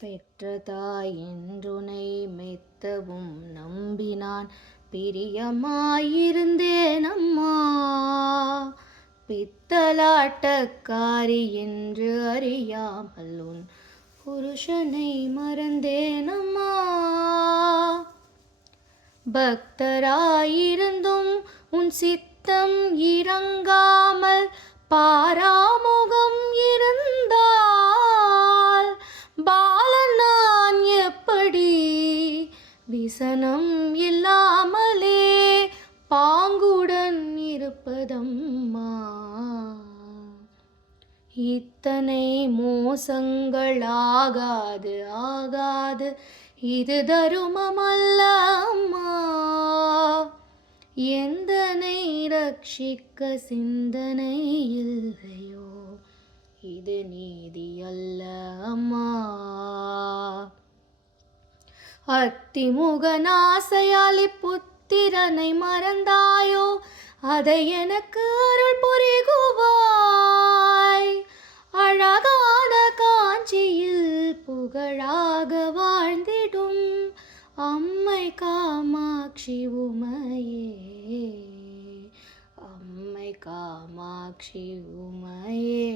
பெற்ற தாய் என்றுனை மெத்தவும் நம்பினான் பிரியமாயிருந்தேன் அம்மா. பித்தலாட்டக்காரி என்று அறியாமல் உன் புருஷனை மறந்தேன் அம்மா. பக்தராயிருந்தும் உன் சித்தம் இறங்காமல் பாராமுகம் இருந்தால் பாலன் நான் எப்படி விசனம் இல்லாமலே பாங்குடன் இருப்பதம்மா. இத்தனை மோசங்கள் ஆகாது ஆகாது, இது தருமமல்ல அம்மா. எந்தனை ரட்சிக்க சிந்தனை இல்லையோ, இது நீதி அல்ல அம்மா. அத்திமுகனாசையால் புத்திரனை மறந்தாயோ, அதை எனக்கு அருள் புரிகுவாய். அழகான காஞ்சியில் புகழாக வாழ்ந்திடும் அம்மை காமாட்சி உமையே, அம்மை காமாட்சி உமையே.